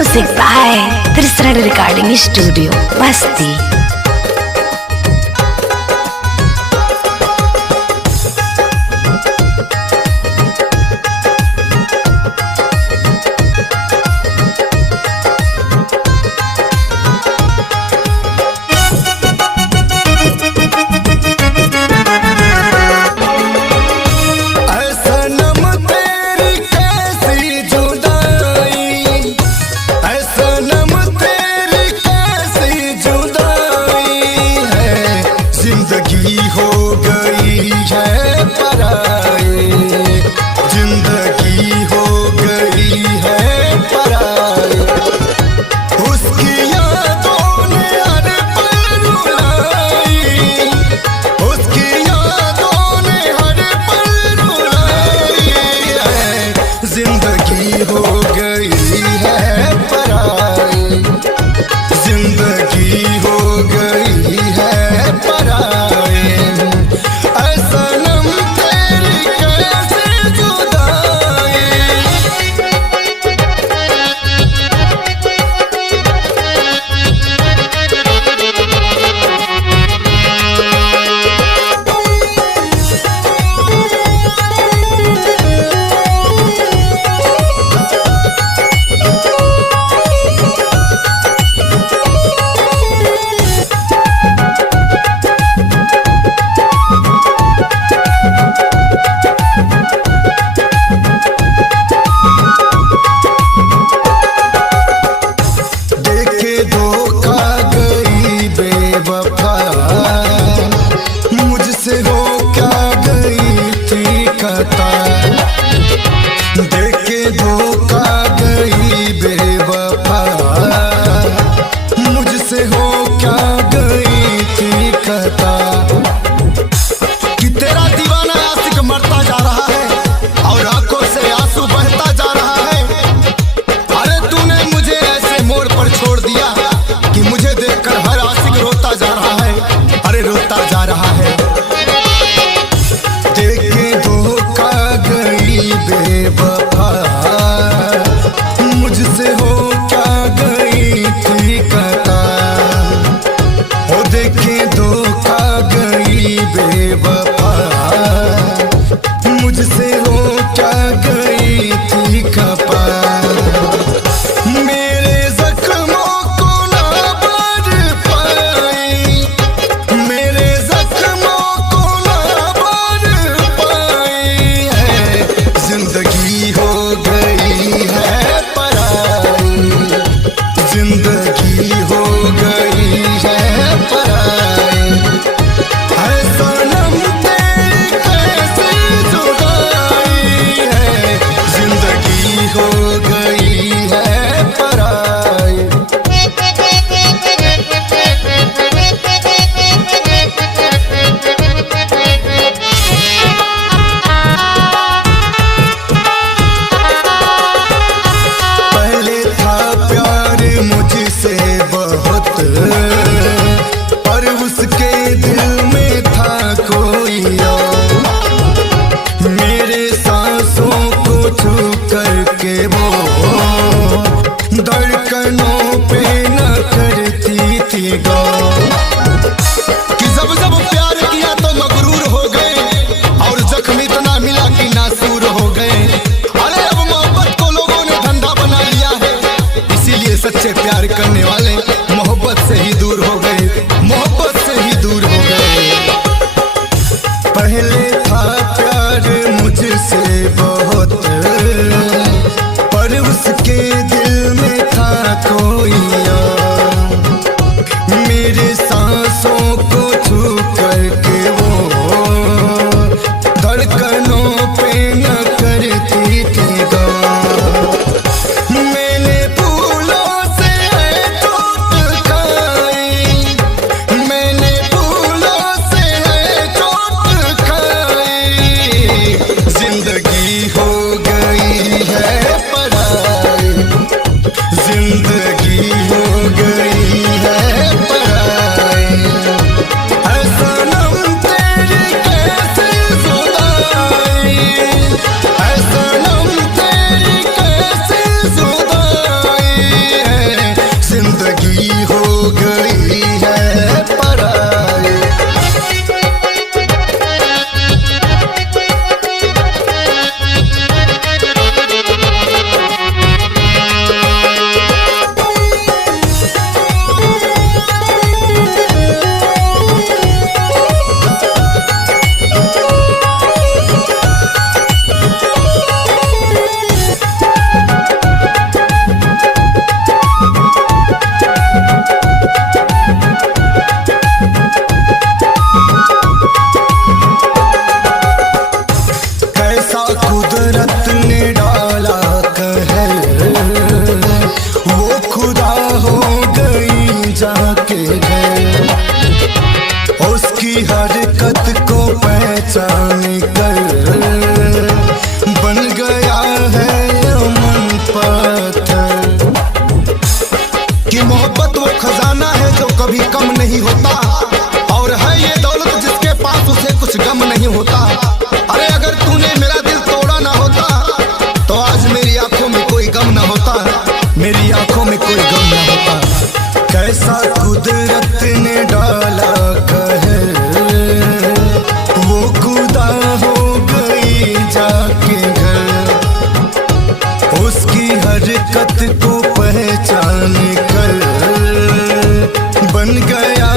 Music by Trisra Recording Studio, Basti. जिंदगी हो गई है पराई, जिंदगी हो गई है पराई। उसकी यादों ने हर पल रुलाई, उसकी यादों ने हर पल रुलाई है। जिंदगी हो गई है पराई, जिंदगी हो गई है पराई। ऐसा नम तेरी कैसे जुदाई। मुझसे हो क्या गई थी खता, देखे धोखा गई बेवफा। मुझसे हो क्या गई थी खता कि तेरा दीवाना आशिक मरता जा रहा है और आंखों से आंसू बहता जा रहा है। अरे तूने मुझे ऐसे मोड़ पर छोड़ दिया कि मुझे देखकर हर आशिक रोता जा रहा है, अरे रोता जा रहा है। देखे धोखा गई बेवफा, मुझसे हो क्या गई थी खता। ओ देखे धोखा गई बेवफा, मुझसे हो क्या गई थी खपा। मेरे जख्मों को ना भर पाई, मेरे जख्मों को ना भर पाई है। जिंदगी हो गई है पराई, जिंदगी हो गई है पराई। है सनम तेरी कैसे जुदाई है। जिंदगी हो गई है पराई। पहले था प्यार मुझसे कोई कम नहीं होता, और है ये दौलत जिसके पास उसे कुछ गम नहीं होता। अरे अगर तूने मेरा दिल तोड़ा ना होता तो आज मेरी आंखों में कोई गम ना होता, मेरी आंखों में कोई गम ना होता। कैसा कुदरत ने डाला कहर, वो खुदा हो गई जाके घर, उसकी हरकत को पहचान कर बन गया